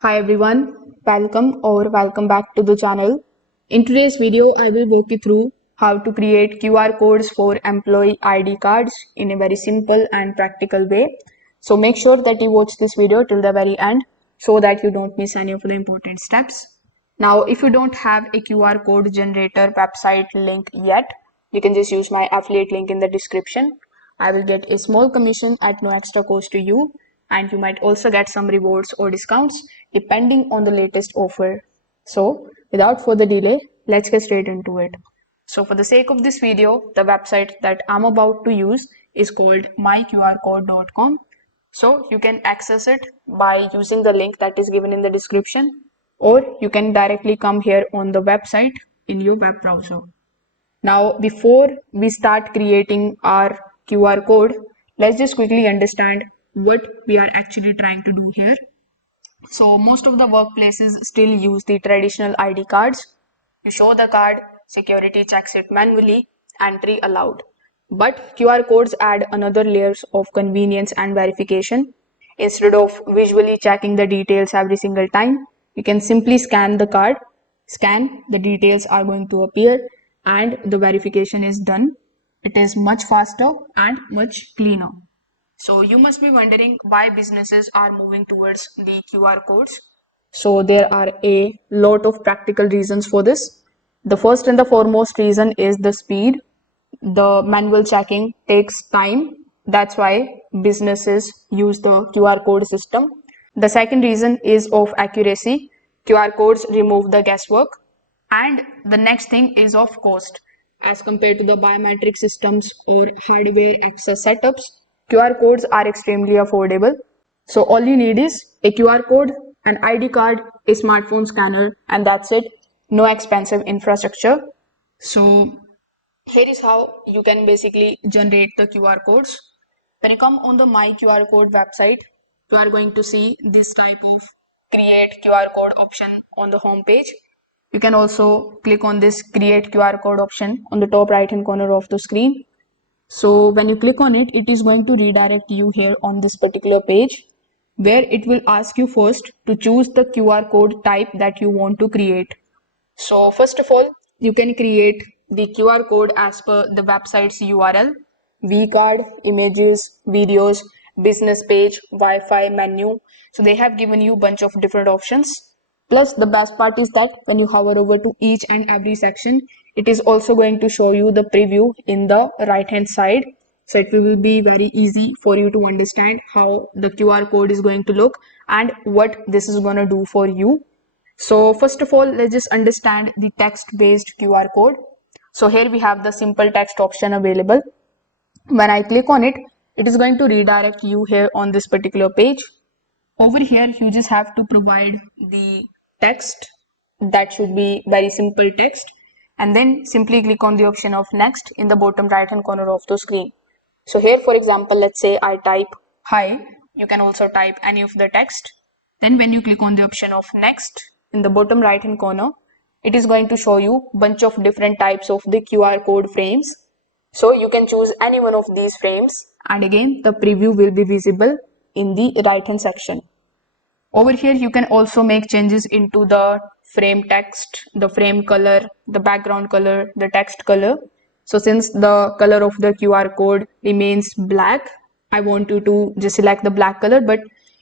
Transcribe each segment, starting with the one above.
Hi everyone, welcome back to the channel. In today's video, I will walk you through how to create QR codes for employee ID cards in a very simple and practical way. So make sure that you watch this video till the very end so that you don't miss any of the important steps. Now, if you don't have a QR code generator website link yet, you can just use my affiliate link in the description. I will get a small commission at no extra cost to you, and you might also get some rewards or discounts depending on the latest offer. So, without further delay, let's get straight into it. So, for the sake of this video, the website that I'm about to use is called myqrcode.com. So, you can access it by using the link that is given in the description, or you can directly come here on the website in your web browser. Now, before we start creating our QR code, let's just quickly understand what we are actually trying to do here. So, most of the workplaces still use the traditional ID cards. You show the card, security checks it manually, entry allowed. But QR codes add another layers of convenience and verification. Instead of visually checking the details every single time, you can simply scan the card, the details are going to appear, and the verification is done. It is much faster and much cleaner. So you must be wondering why businesses are moving towards the QR codes. So there are a lot of practical reasons for this. The first and the foremost reason is the speed. The manual checking takes time. That's why businesses use the QR code system. The second reason is of accuracy. QR codes remove the guesswork. And the next thing is of cost. As compared to the biometric systems or hardware access setups, QR codes are extremely affordable. So all you need is a QR code, an ID card, a smartphone scanner, and that's it. No expensive infrastructure. So here is how you can basically generate the QR codes. When you come on the My QR Code website, you are going to see this type of create QR code option on the home page. You can also click on this create QR code option on the top right hand corner of the screen. So when you click on it, it is going to redirect you here on this particular page where it will ask you first to choose the QR code type that you want to create. So first of all, you can create the QR code as per the website's URL, vCard, images, videos, business page, Wi-Fi, menu. So they have given you a bunch of different options. Plus the best part is that when you hover over to each and every section, it is also going to show you the preview in the right hand side. So it will be very easy for you to understand how the QR code is going to look and what this is going to do for you. So first of all, let's just understand the text-based QR code. So here we have the simple text option available. When I click on it, it is going to redirect you here on this particular page. Over here, you just have to provide the text. That should be very simple text. And then simply click on the option of next in the bottom right hand corner of the screen. So here, for example, let's say I type hi. You can also type any of the text. Then when you click on the option of next in the bottom right hand corner, it is going to show you bunch of different types of the QR code frames. So you can choose any one of these frames, and again the preview will be visible in the right hand section. Over here you can also make changes into the frame text, the frame color, the background color, the text color. So since the color of the QR code remains black, I want you to just select the black color, but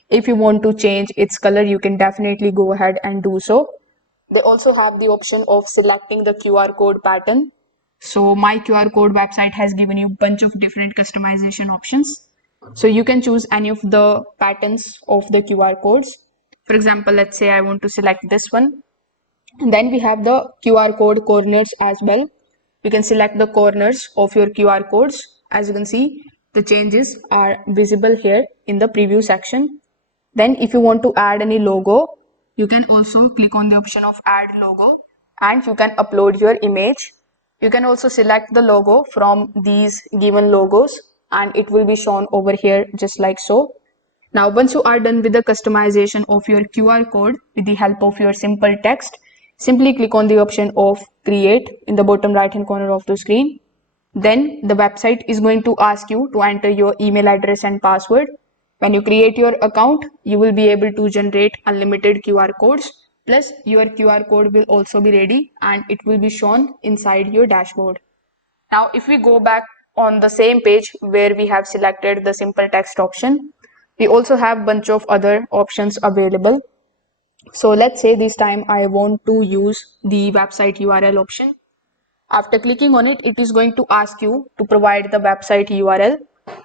if you want to change its color, you can definitely go ahead and do so. They also have the option of selecting the QR code pattern. So my QR code website has given you a bunch of different customization options. So you can choose any of the patterns of the QR codes. For example, let's say I want to select this one. And then we have the QR code corners as well. You can select the corners of your QR codes. As you can see, the changes are visible here in the preview section. Then if you want to add any logo, you can also click on the option of add logo and you can upload your image. You can also select the logo from these given logos and it will be shown over here just like so. Now once you are done with the customization of your QR code with the help of your simple text, simply click on the option of create in the bottom right hand corner of the screen. Then the website is going to ask you to enter your email address and password. When you create your account, you will be able to generate unlimited QR codes. Plus, your QR code will also be ready and it will be shown inside your dashboard. Now, if we go back on the same page where we have selected the simple text option, we also have bunch of other options available. So let's say this time I want to use the website URL option. After clicking on it, it is going to ask you to provide the website URL.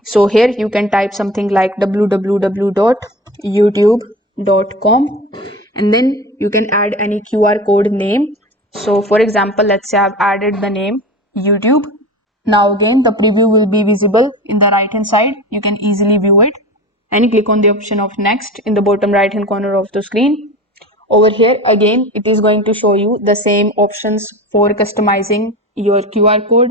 So here you can type something like www.youtube.com and then you can add any QR code name. So for example, let's say I've added the name YouTube. Now again, the preview will be visible in the right hand side. You can easily view it and click on the option of next in the bottom right hand corner of the screen. Over here again, it is going to show you the same options for customizing your QR code.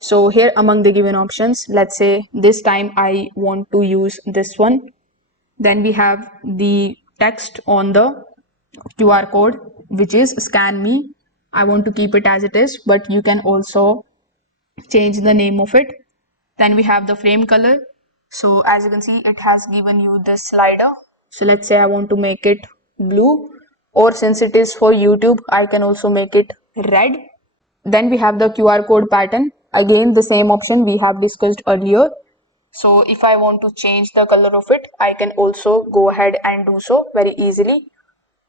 So here among the given options, let's say this time I want to use this one. Then we have the text on the QR code, which is scan me. I want to keep it as it is, but you can also change the name of it. Then we have the frame color. So as you can see, it has given you this slider. So let's say I want to make it blue, or since it is for YouTube, I can also make it red. Then we have the QR code pattern. Again, the same option we have discussed earlier. So if I want to change the color of it, I can also go ahead and do so very easily.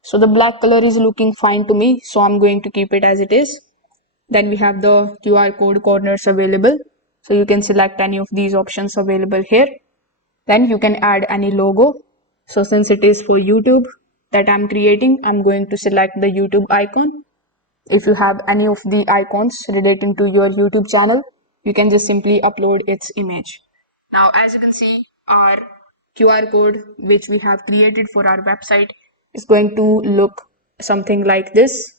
So the black color is looking fine to me, so I'm going to keep it as it is. Then we have the QR code corners available. So you can select any of these options available here. Then you can add any logo. So since it is for YouTube that I'm creating, I'm going to select the YouTube icon. If you have any of the icons relating to your YouTube channel, you can just simply upload its image. Now, as you can see, our QR code which we have created for our website is going to look something like this.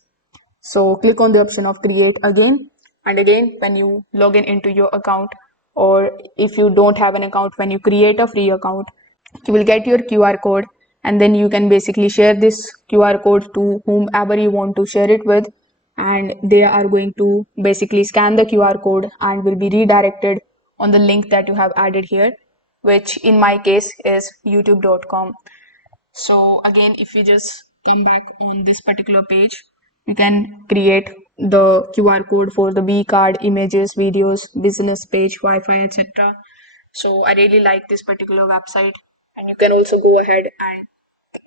So click on the option of create again and again. When you log in into your account, or if you don't have an account, when you create a free account, you will get your QR code and then you can basically share this QR code to whomever you want to share it with, and they are going to basically scan the QR code and will be redirected on the link that you have added here, which in my case is youtube.com. So again, if we just come back on this particular page, you can create the QR code for the B card, images, videos, business page, Wi-Fi, etc. So I really like this particular website, and you can also go ahead and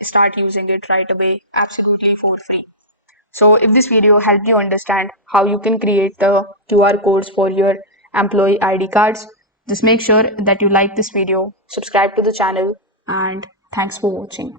start using it right away, absolutely for free. So if this video helped you understand how you can create the QR codes for your employee ID cards, just make sure that you like this video, subscribe to the channel, and thanks for watching.